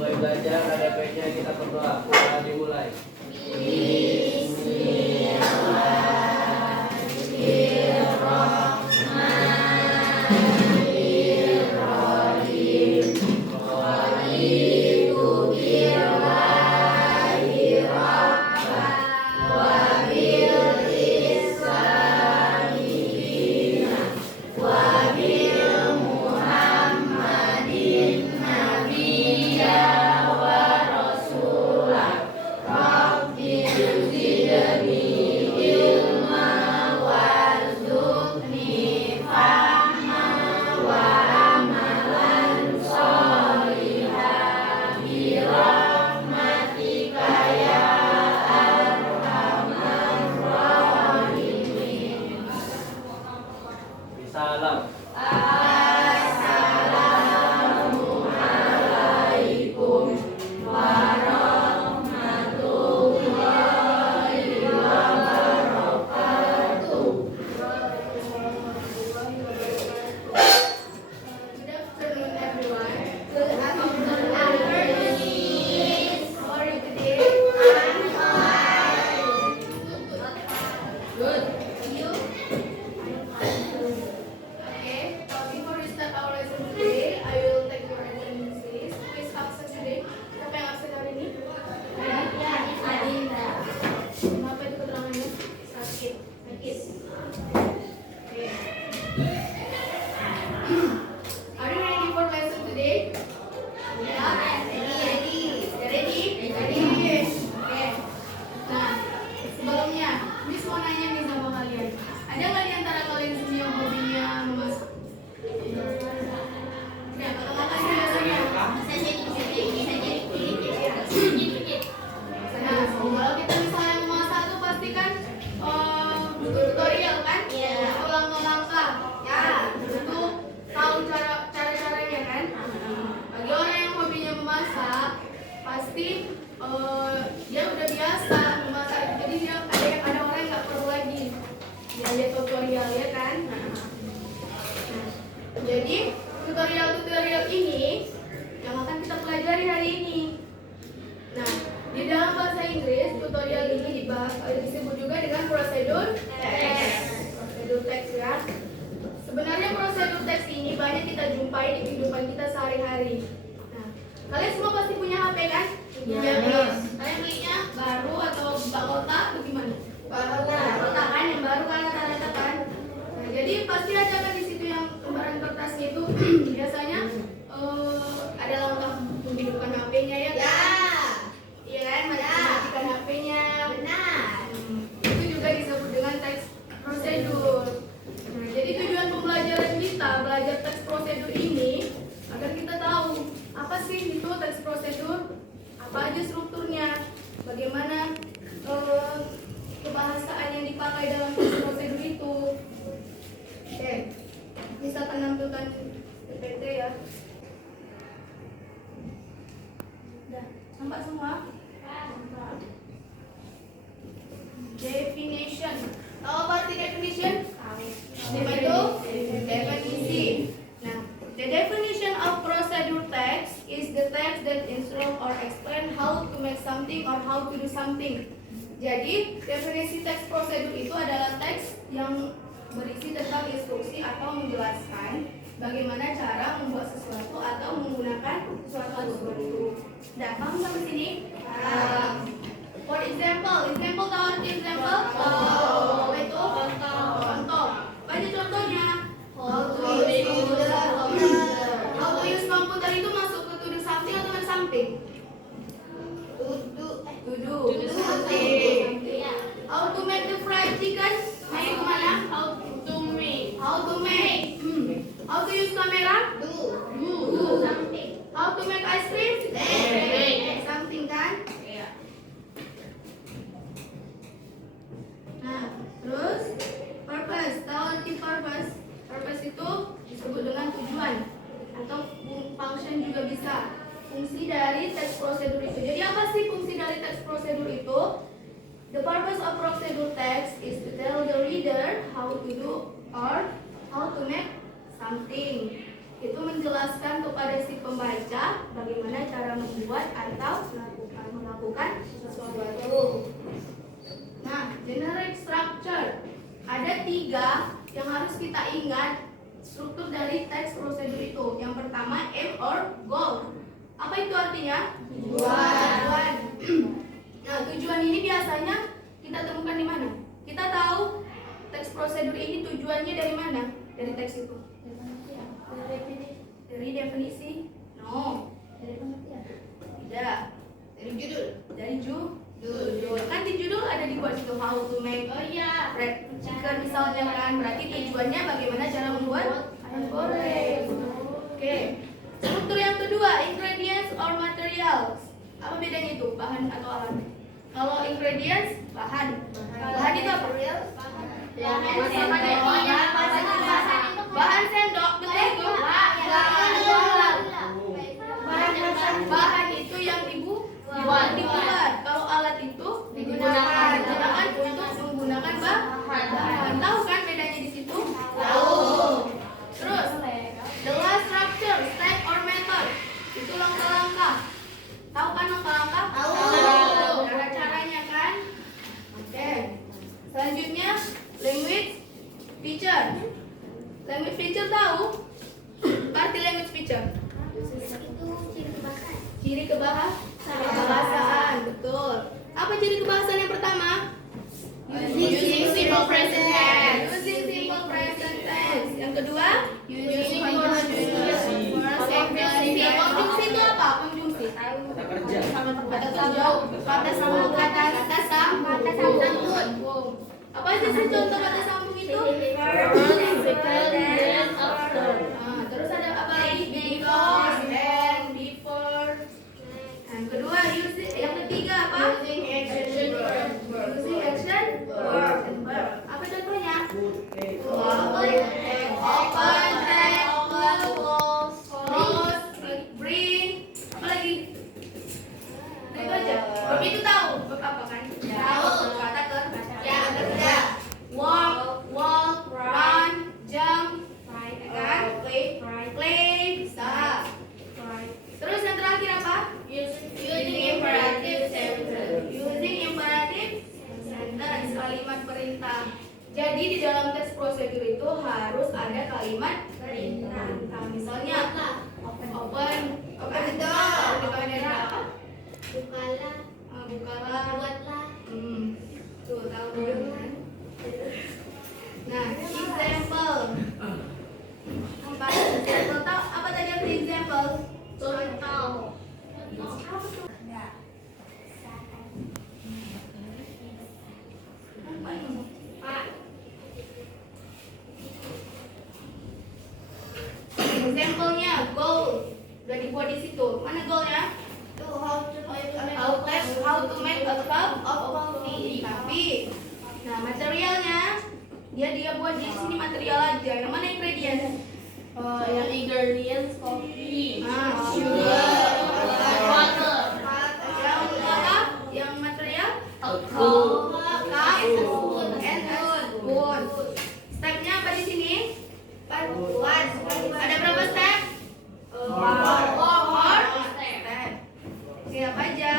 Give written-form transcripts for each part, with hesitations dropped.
Mulai belajar ada baiknya kita berdoa. Kita dimulai. Salam. Assalamualaikum warahmatullahi wabarakatuh. Good afternoon, everyone. Good afternoon, Miss. How are you today? I'm fine. Good. You? Okay, before we start our lesson today, I will take your attendance list. Who is absent today? Siapa yang absen hari ini? Ya, Adinda. Kenapa itu keterangannya? Sakit. Okay. Are you ready for lesson today? Ya, ready. Ready? Okay. Nah, sebelumnya, Miss mau nanya nih sama kalian. Ada nggak di antara kalian sini yang hobinya memasak? Ya, kalau nggak kasih biasanya. Nah, kalau kita misalnya memasak tuh pasti kan butuh tutorial kan? Ulang langkah. Ya, itu tahu cara-caranya kan? Bagi orang yang hobinya memasak, pasti dia udah biasa memasak. Jadi dia ada orang yang nggak perlu lagi lihat tutorial ya kan. Jadi tutorial ini yang akan kita pelajari hari ini. Nah, di dalam bahasa Inggris tutorial ini disebut juga dengan prosedur teks. Prosedur teks ya. Sebenarnya prosedur teks ini banyak kita jumpai di kehidupan kita sehari-hari. Nah, kalian semua pasti punya HP kan? Punya. Kalian belinya baru atau kota bagaimana? Kota kan yang baru kan rata-rata kan. Nah, jadi pasti ada kan di situ yang lembaran kertasnya itu biasanya ada langkah menghidupkan HP-nya ya kan? Iya kan, matikan HP-nya. Benar. Itu juga disebut dengan teks prosedur. Nah, jadi tujuan pembelajaran kita belajar teks prosedur ini agar kita tahu apa sih itu teks prosedur, apa aja strukturnya, bagaimana kebahasaan yang dipakai dalam teks prosedur itu. Oke, bisa tampilkan PPT ya. Udah, nampak semua? Definition. Tahu apa arti definition? Apa itu? Definisi. Nah, the definition of procedure text is the text that instruct or explain how to make something or how to do something. Jadi, definisi teks prosedur itu adalah teks yang berisi tentang instruksi atau menjelaskan bagaimana cara membuat sesuatu atau menggunakan sesuatu. Nah, paham sampai sini? For example, tahu arti example? Apa itu? Contoh. Baca contohnya. How to use computer itu masuk ke to do something atau make something? To do something. How to make the fried chicken? Masuk ke mana? How to make. How to use camera? Do something. How to make ice cream? Make something kan? Nah, terus purpose. Tahu arti purpose? Purpose itu disebut dengan tujuan atau function juga bisa. Fungsi dari teks prosedur itu. Jadi apa sih fungsi dari teks prosedur itu? The purpose of procedure text is to tell the reader how to do or how to make something. itu menjelaskan kepada si pembaca bagaimana cara membuat atau melakukan sesuatu. Nah, generic structure ada 3 yang harus kita ingat struktur dari text procedure itu. Yang pertama, aim or goal. Apa itu artinya? Tujuan. Nah, tujuan ini biasanya kita temukan di mana? Kita tahu text procedure ini tujuannya dari mana? Dari teks itu. Dari definisi? No. Dari pengertian. Tidak. Dari judul. Dari judul. Kan di judul ada dibuat situ how to make fried chicken misalnya kan. Berarti tujuannya bagaimana cara membuat ayam goreng. Oke. Struktur yang kedua, ingredients or materials. Apa bedanya itu? Bahan atau alat? Kalau ingredients, bahan. Bahan itu apa? Bahan sendok, betul itu? Bahan itu yang dibuat. Kalau alat itu digunakan untuk menggunakan bahan. Tahu kan bedanya di situ? Tahu. Terus, the last structure, step or method. Itu langkah-langkah. Tahu kan langkah-langkah? Tahu. Cara-caranya kan? Oke. Selanjutnya, language feature. Language feature tahu? Arti language feature? Ciri kebahasaan, betul. Apa ciri kebahasaan yang pertama? Using simple present tense. Using simple present tense. Yang kedua? Using conjunction. Conjunction itu apa? Conjunction. Kata kerja. Kata sambung. Apa aja sih contoh kata sambung itu? Terus ada apa lagi? Because and before. Yang kedua, yang ketiga apa? Using action verb. Apa contohnya? Open, take, close, bring. Apa lagi? Nah, itu aja. Verb itu tahu. Verb apa kan? Tahu. Kata kerja. Walk, run, jump, kan? Play, bisa. Terus yang terakhir apa? Using imperative sentence, kalimat perintah. Jadi di dalam teks prosedur itu harus ada kalimat perintah. Nah, misalnya open itu dari apa? Bukalah. Tuh tahu dulu kan? Nah, example. Example tahu apa tadi arti example? Contoh. Example-nya goal udah dibuat di situ. Mana goalnya? How to make a cup of coffee. Nah, materialnya dia buat di sini material aja. Yang mana ingredients? Yang ingredients coffee, Sugar, water, yang material? alcohol, And spoon. Stepnya apa di sini? Ada berapa step? Four step. Oke, apa aja?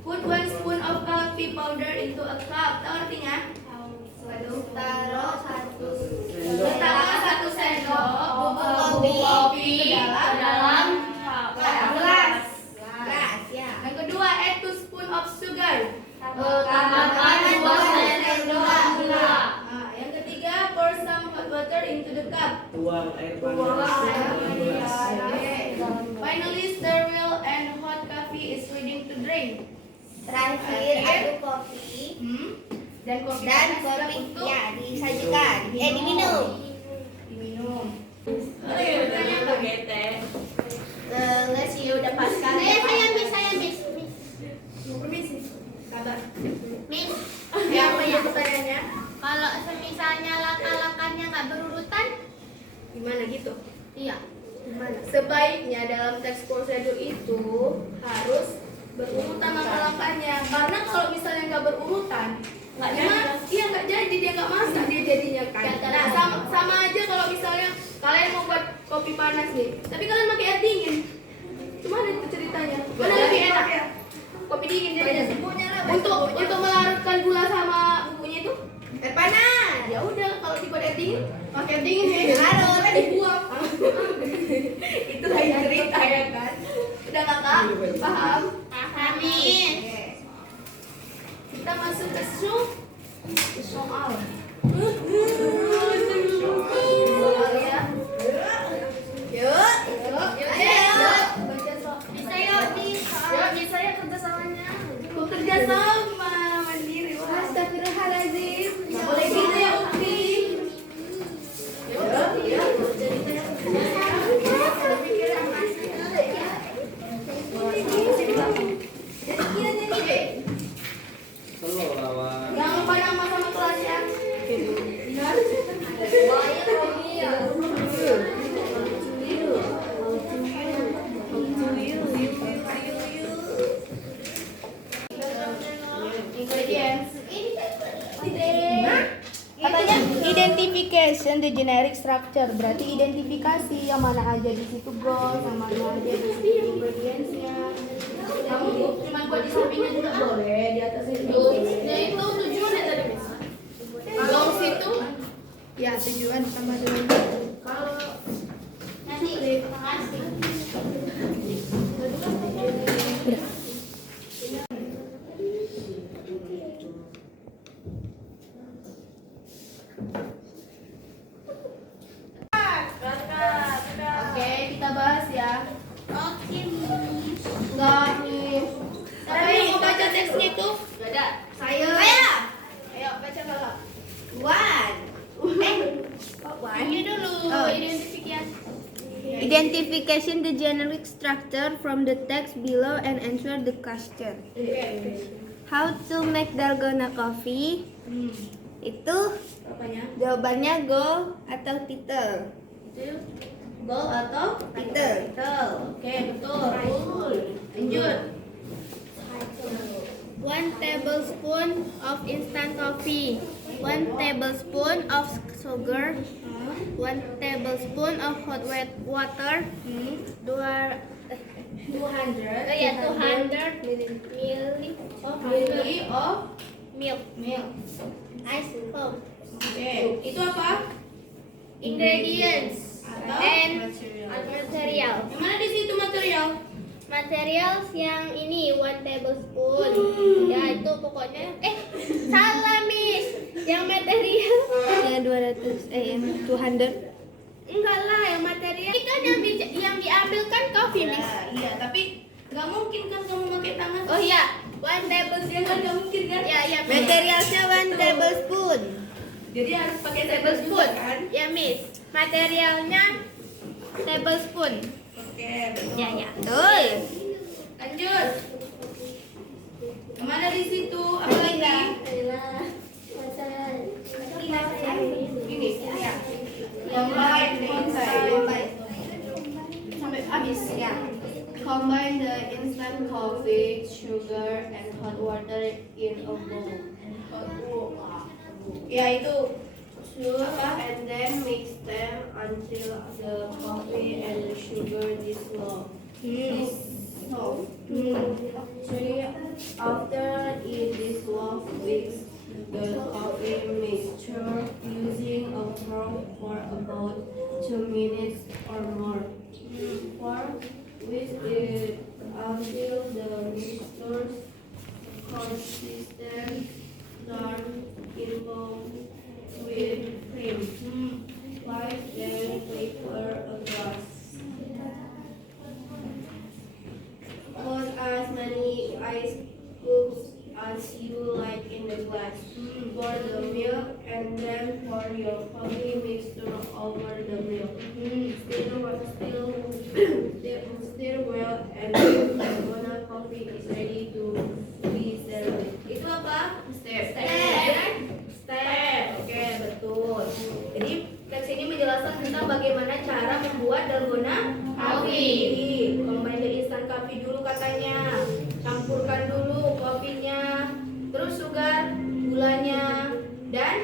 Put 1 spoon of coffee powder into a cup. Tahu artinya? Letakkan 1 sendok bubuk kopi ke dalam gelas. Yang kedua, add 2 spoon of sugar. tambahkan 2 sendok gula. Nah, yang ketiga, pour some hot water into the cup. Tuang air panas. Finally, sterile and hot coffee is ready to drink. Terakhir aduk kopi Dan kopi dan panas siap kopi untuk ya disajikan, diminum. diminum. Let's see udah pas kan? Saya miss. Permisi. Kabar. Miss. Ya, apa ya pertanyaannya? Kalau semisalnya langkah-langkahnya nggak berurutan, Gimana gitu? iya. Gimana? Sebaiknya dalam teks prosedur itu harus berurutan langkah-langkahnya. Karena kalau misalnya nggak berurutan, nggak jadi dia nggak masak dia jadinya kan. Nah, sama aja kalau misalnya kalian mau buat kopi kopi panas nih. Tapi kalian pakai air dingin. Gimana itu ceritanya? Mana lebih enak? Kopi dingin jadi untuk melarutkan gula sama bumbunya itu Air panas. ya udah kalau dibuat air dingin pakai air dingin ya Larut. dibuang. Itu lain cerita ya kan. Udah kakak paham? Amin. Kita masuk ke soal. Soal ya. Yuk. Ayo. Baca soal. Bisa yuk di soal. Ya bisa ya kerjasamanya. Bekerja sama mandiri. Wah, astagfirullahaladzim. Nggak boleh gitu ya Ukti. Ya. Telur lawan. Jangan lupa nama sama kelas ya. Ingredients. Katanya identification the generic structure, berarti identifikasi yang mana aja di situ bro, yang mana aja di situ ingredientsnya. Kamu cuma buat di sampingnya juga boleh, di atasnya juga boleh. Ya itu tujuannya tadi Miss. Kalau situ Ya tujuan sama dengan kalau Nanti makasih. oke kita bahas ya. Oke, Miss. Enggak nih. Tapi mau baca teksnya itu? Enggak ada. Saya. Ayo baca kakak. Ini dulu Oh. identifikasi. identification the generic structure from the text below and answer the question. How to make dalgona coffee? Itu Apanya? jawabannya go atau title? Itu gol atau Title. title. Oke, betul. Lanjut. 1 tablespoon of instant coffee, 1 tablespoon of sugar, 1 tablespoon of hot water, 200 Milli of milk. milk. Ice cold. Oke, itu apa? Ingredients Atau and material. yang mana di situ material? Materials yang ini 1 tablespoon. Ya itu pokoknya salah Miss. Yang material yang 200 yang 200. Enggak lah, yang material. Ini kan yang diambil kan coffee Miss. Iya, tapi nggak mungkin kan kamu pakai tangan. Oh iya, 1 tablespoon. kan nggak mungkin kan? Ya, materialnya 1 tablespoon. Jadi harus pakai Tablespoon. tablespoon kan? Ya Miss, materialnya tablespoon. Oke, betul. Ya. Betul. Lanjut. Kemana di situ? Apa lagi? Ini ya. Combine the inside. Sampai habis ya. Combine the instant coffee, sugar, and hot water in a bowl. Ya itu. And then mix them until the coffee and the sugar dissolve. Actually, after it dissolves, mix the coffee mixture using a fork for about 2 minutes or more. Whisk it until the mixture's consistent dark involved with cream. Then flavor a glass. Put as many ice cubes as you like in the glass. Pour the milk and then pour your coffee mixture over the milk. Stir well and the dalgona coffee is ready to be served. Itu apa? Step. Oke, betul. Jadi teks ini menjelaskan tentang bagaimana cara membuat dalgona coffee. Combine the instant coffee dulu katanya. Campurkan dulu kopinya, terus sugar, gulanya, dan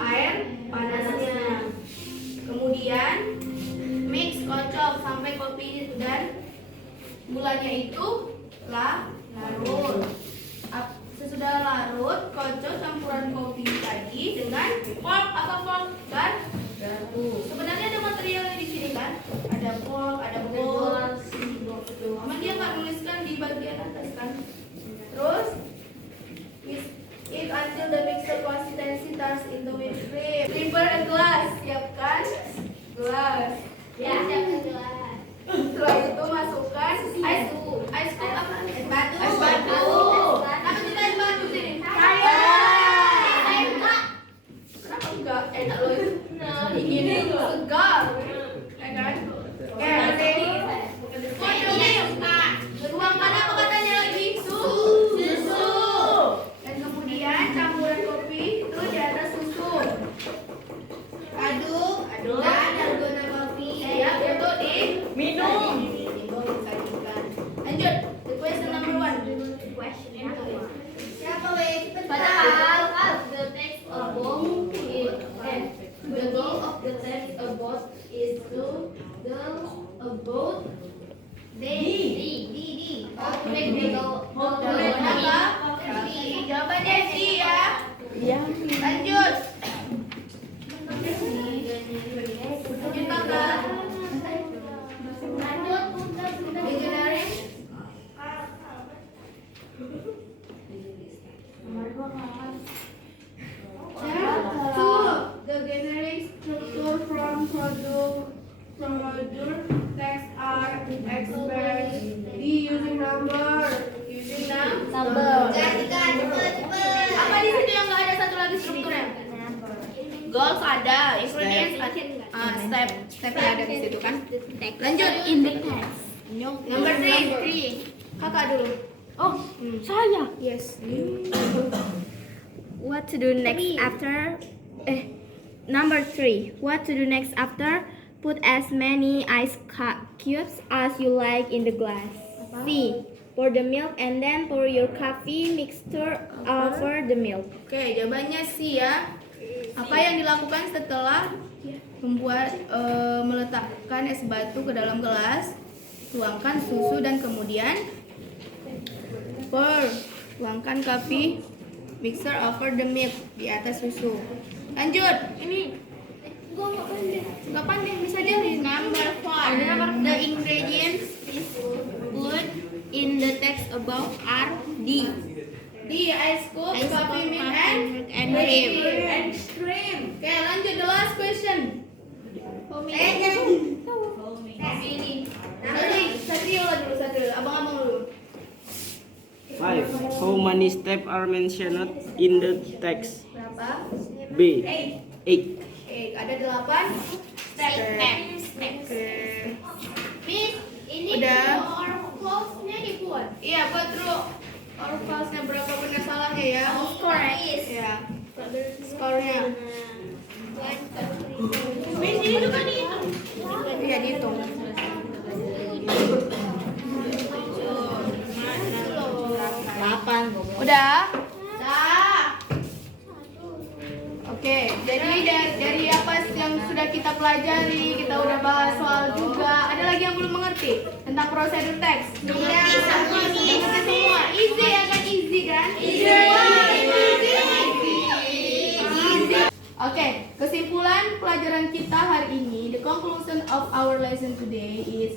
air panasnya. Kemudian mix dan gulanya itu larut. Sesudah larut, kocok campuran kopi tadi dengan pork dan garpu. Sebenarnya ada materialnya di sini kan? Ada pork, ada bowl. Cuman dia nggak nuliskan di bagian atas kan? Terus eat until the mixture consistency turns into whipped cream. Prepare a glass, siapkan gelas. Ya, siapkan gelas. Setelah itu masukkan es apa? Es batu. Kenapa kita es batu sini? Kenapa enggak? Enak loh itu. Ini segar. Ya kan? Oke, nanti tuangkan apa katanya lagi? Susu. Dan kemudian campuran kopi itu di atas susu. Aduk. Dan dalgona kopi. Siap untuk diminum. Lanjut. The question number 1. Siapa weh? Padahal the text above is the goal of the text above is to the about Jawabannya C ya. Lanjut. Lanjut kakak. Dictionary. The generic structure from procedure text are expressed using number. Gantikan cepet. Apa di situ yang nggak ada satu lagi strukturnya? Goals ada, ingredients ada, stepnya ada di situ kan? Lanjut. In the text. Number 3. Kakak dulu. Oh, saya. Yes. What to do next after? Number 3. What to do next after? Put as many ice cubes as you like in the glass. C. Pour the milk and then pour your coffee mixture over the milk. Oke, jawabannya C ya. Apa yang dilakukan setelah meletakkan es batu ke dalam gelas? Tuangkan susu dan kemudian tuangkan coffee mixer over the milk di atas susu. Lanjut. Ini gua nggak pandai bisa jadi. number 4. The ingredients is put in the text above are D. Ice cube, coffee milk and cream. Oke, lanjut the last question. Satrio dulu, abang-abang dulu. 5. How many steps are mentioned in the text? Berapa? B. 8. Ada 8 step. Miss, ini Udah. or false-nya dibuat. Iya, buat true or false-nya berapa benar salahnya ya. Correct. Ya. Skornya. Miss, ini juga dihitung. Iya, dihitung. Udah? Oke, jadi dari apa yang sudah kita pelajari, kita udah bahas soal juga. Ada lagi yang belum mengerti tentang prosedur teks? Iya, semua nih. Mengerti semua. Easy ya kan? Easy kan? Easy. Oke, kesimpulan pelajaran kita hari ini, the conclusion of our lesson today is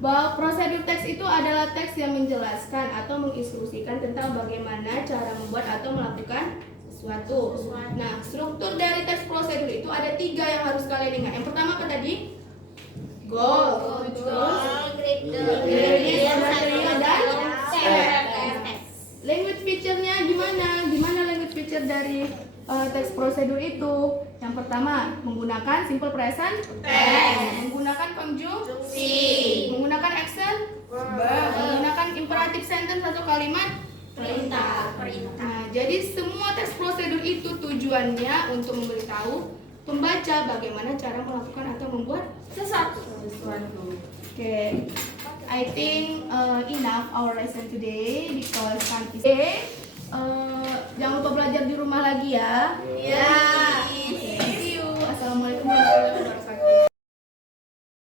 bahwa prosedur teks itu adalah teks yang menjelaskan atau menginstruksikan tentang bagaimana cara membuat atau melakukan sesuatu. Nah, struktur dari teks prosedur itu ada 3 yang harus kalian ingat. Yang pertama apa tadi? Goal, ingredients, material, dan step. Language feature-nya gimana? Gimana language feature dari teks prosedur itu? Yang pertama, menggunakan simple present tense, menggunakan konjungsi, menggunakan action verb, menggunakan imperative sentence atau kalimat perintah. Nah, jadi semua teks prosedur itu tujuannya untuk memberitahu pembaca bagaimana cara melakukan atau membuat sesuatu. Oke, I think enough our lesson today because time is jangan lupa belajar di rumah lagi ya. Ya.